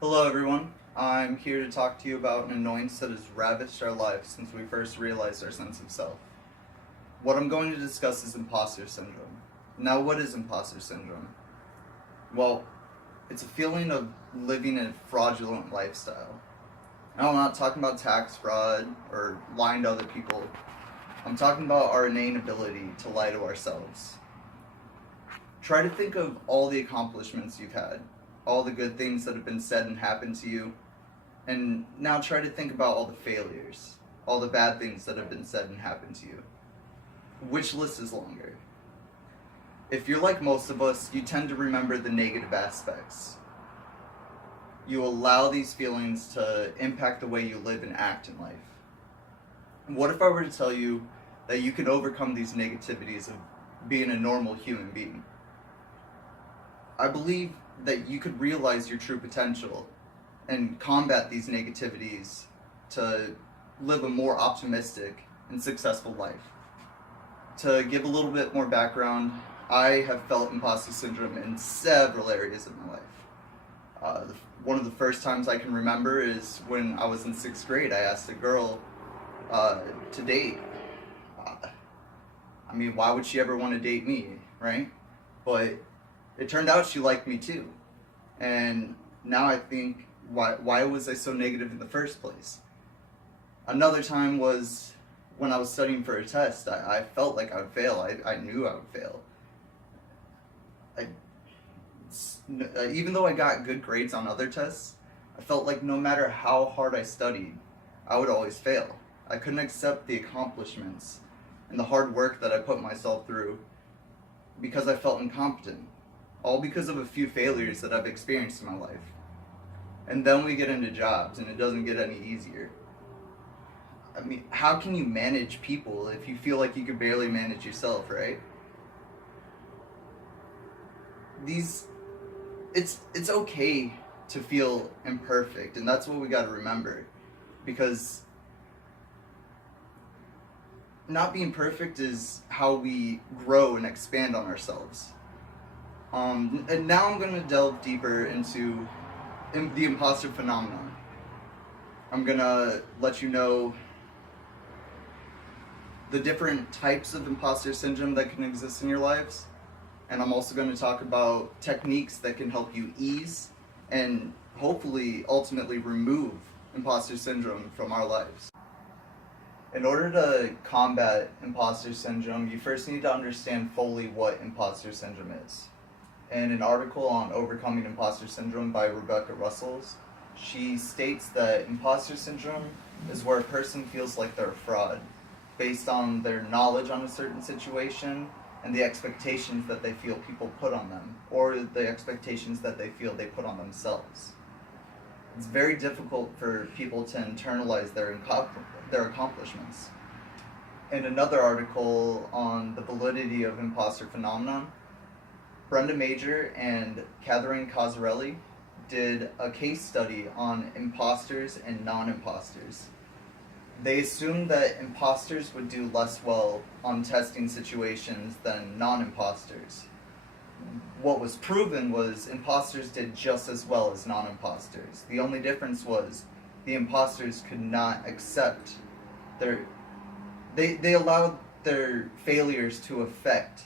Hello, everyone. I'm here to talk to you about an annoyance that has ravaged our lives since we first realized our sense of self. What I'm going to discuss is imposter syndrome. Now, what is imposter syndrome? Well, it's a feeling of living a fraudulent lifestyle. And I'm not talking about tax fraud or lying to other people. I'm talking about our innate ability to lie to ourselves. Try to think of all the accomplishments you've had, all the good things that have been said and happened to you, and now try to think about all the failures, all the bad things that have been said and happened to you. Which list is longer? If you're like most of us, you tend to remember the negative aspects. You allow these feelings to impact the way you live and act in life. What if I were to tell you that you can overcome these negativities of being a normal human being? I believe that you could realize your true potential and combat these negativities to live a more optimistic and successful life. To give a little bit more background, I have felt imposter syndrome in several areas of my life. One of the first times I can remember is when I was in 6th grade. I asked a girl to date. Why would she ever want to date me, right? But it turned out she liked me too. And now I think, why was I so negative in the first place? Another time was when I was studying for a test. I felt like I would fail. I knew I would fail. Even though I got good grades on other tests, I felt like no matter how hard I studied, I would always fail. I couldn't accept the accomplishments and the hard work that I put myself through because I felt incompetent. All because of a few failures that I've experienced in my life. And then we get into jobs and it doesn't get any easier. How can you manage people if you feel like you can barely manage yourself, right? It's okay to feel imperfect, and that's what we got to remember, because not being perfect is how we grow and expand on ourselves. And now I'm going to delve deeper into the imposter phenomenon. I'm going to let you know the different types of imposter syndrome that can exist in your lives. And I'm also going to talk about techniques that can help you ease and hopefully ultimately remove imposter syndrome from our lives. In order to combat imposter syndrome, you first need to understand fully what imposter syndrome is. In an article on Overcoming Imposter Syndrome by Rebecca Russell, she states that imposter syndrome is where a person feels like they're a fraud based on their knowledge on a certain situation and the expectations that they feel people put on them, or the expectations that they feel they put on themselves. It's very difficult for people to internalize their accomplishments. In another article on the validity of imposter phenomenon, Brenda Major and Catherine Cosarelli did a case study on imposters and non-imposters. They assumed that imposters would do less well on testing situations than non-imposters. What was proven was imposters did just as well as non-imposters. The only difference was the imposters could not accept they allowed their failures to affect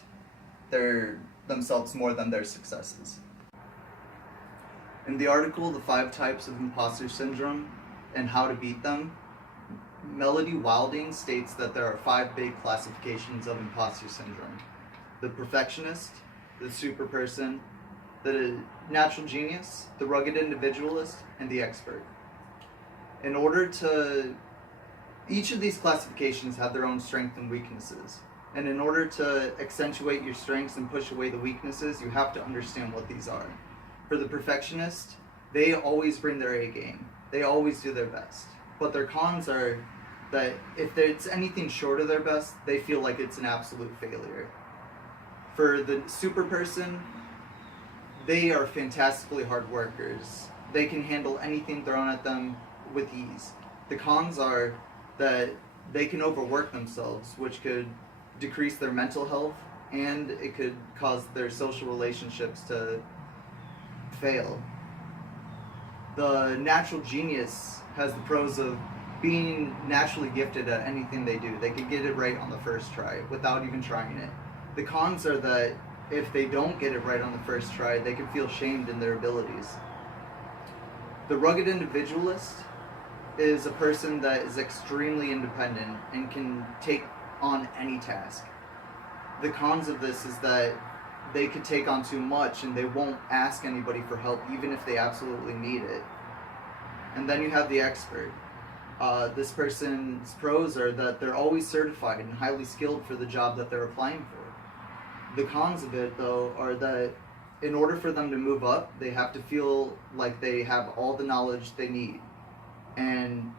themselves more than their successes. In the article, The 5 Types of Imposter Syndrome and How to Beat Them, Melody Wilding states that there are 5 big classifications of imposter syndrome: the perfectionist, the superperson, the natural genius, the rugged individualist, and the expert. Each of these classifications have their own strengths and weaknesses. And in order to accentuate your strengths and push away the weaknesses, you have to understand what these are. For the perfectionist, they always bring their A game. They always do their best. But their cons are that if it's anything short of their best, they feel like it's an absolute failure. For the super person, they are fantastically hard workers. They can handle anything thrown at them with ease. The cons are that they can overwork themselves, which could decrease their mental health, and it could cause their social relationships to fail. The natural genius has the pros of being naturally gifted at anything they do. They can get it right on the first try without even trying it. The cons are that if they don't get it right on the first try, they can feel shamed in their abilities. The rugged individualist is a person that is extremely independent and can take on any task. The cons of this is that they could take on too much and they won't ask anybody for help even if they absolutely need it. And then you have the expert. This person's pros are that they're always certified and highly skilled for the job that they're applying for. The cons of it, though, are that in order for them to move up, they have to feel like they have all the knowledge they need. And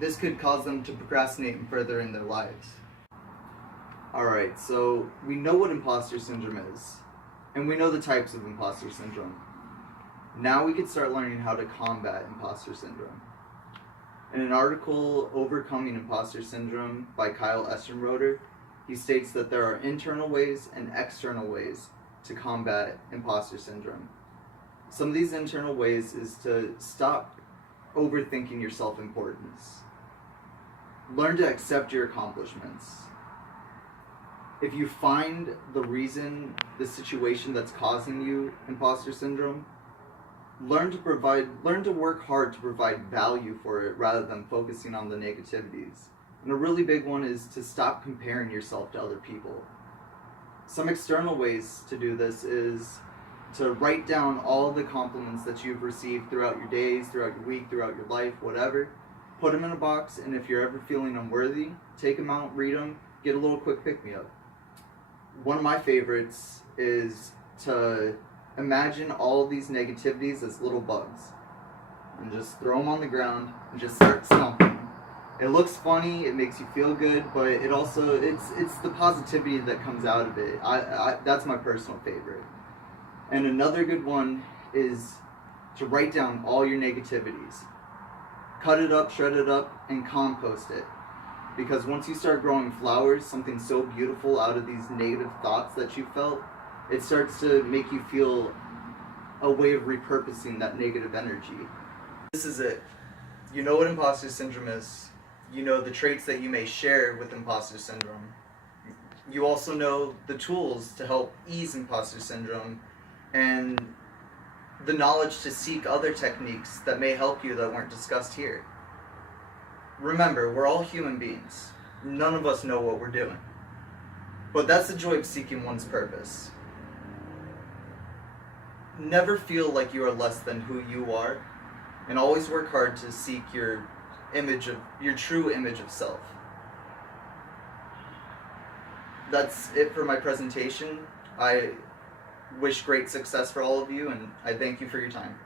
this could cause them to procrastinate further in their lives. Alright, so we know what imposter syndrome is, and we know the types of imposter syndrome. Now we can start learning how to combat imposter syndrome. In an article, Overcoming Imposter Syndrome by Kyle Estenroder, he states that there are internal ways and external ways to combat imposter syndrome. Some of these internal ways is to stop overthinking your self-importance. Learn to accept your accomplishments. If you find the reason, the situation that's causing you imposter syndrome, learn to work hard to provide value for it rather than focusing on the negativities. And a really big one is to stop comparing yourself to other people. Some external ways to do this is to write down all the compliments that you've received throughout your days, throughout your week, throughout your life, whatever. Put them in a box, and if you're ever feeling unworthy, take them out, read them, get a little quick pick-me-up. One of my favorites is to imagine all of these negativities as little bugs and just throw them on the ground and just start stomping them. It looks funny, it makes you feel good, but it also, it's the positivity that comes out of it. That's my personal favorite. And another good one is to write down all your negativities. Cut it up, shred it up, and compost it. Because once you start growing flowers, something so beautiful out of these negative thoughts that you felt, it starts to make you feel a way of repurposing that negative energy. This is it. You know what imposter syndrome is. You know the traits that you may share with imposter syndrome. You also know the tools to help ease imposter syndrome and the knowledge to seek other techniques that may help you that weren't discussed here. Remember, we're all human beings. None of us know what we're doing. But that's the joy of seeking one's purpose. Never feel like you are less than who you are, and always work hard to seek your true image of self. That's it for my presentation. I wish great success for all of you, and I thank you for your time.